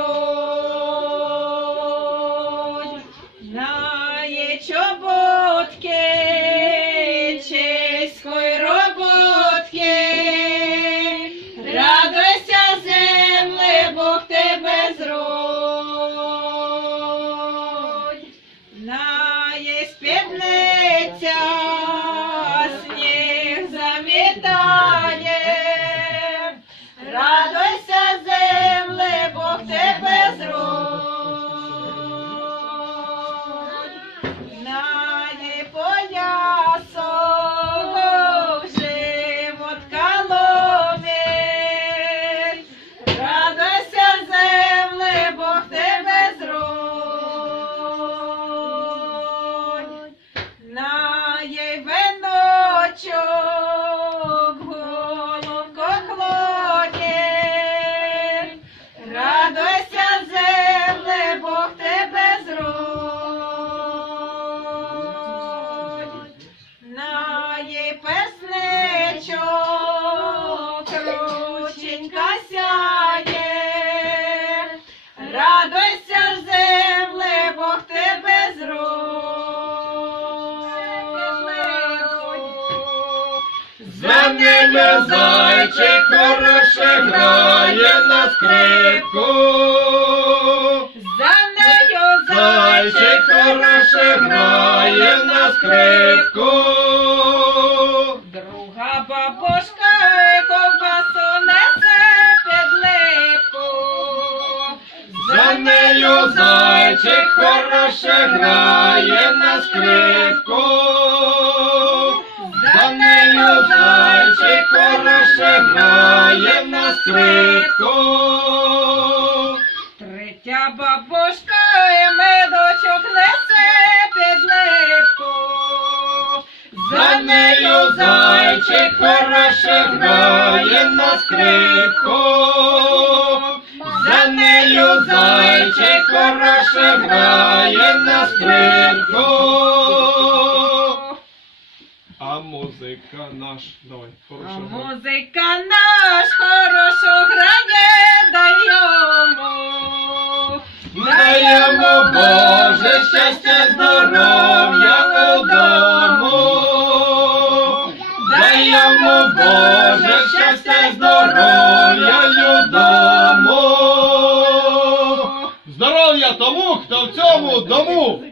quiero За нею зайчик хороше грає на скрипку. За нею Зайчик хороше грає на скрипку. Друга бабушка ковбасу несе під липку. За нею зайчик хороше грає на скрипку. Хороше грає на скрипку. Третя бабушка медочок несе під липку. За нею зайчик хороше грає на скрипку. За нею зайчик хороше грає на скрипку. А музика наш, давай, А хороша. музика наш хорошо грає, дай йому. Даємо Боже щастя, здоров'я удому. Даємо Боже щастя, здоров'я людому. Здоров'я тому, хто в цьому дому.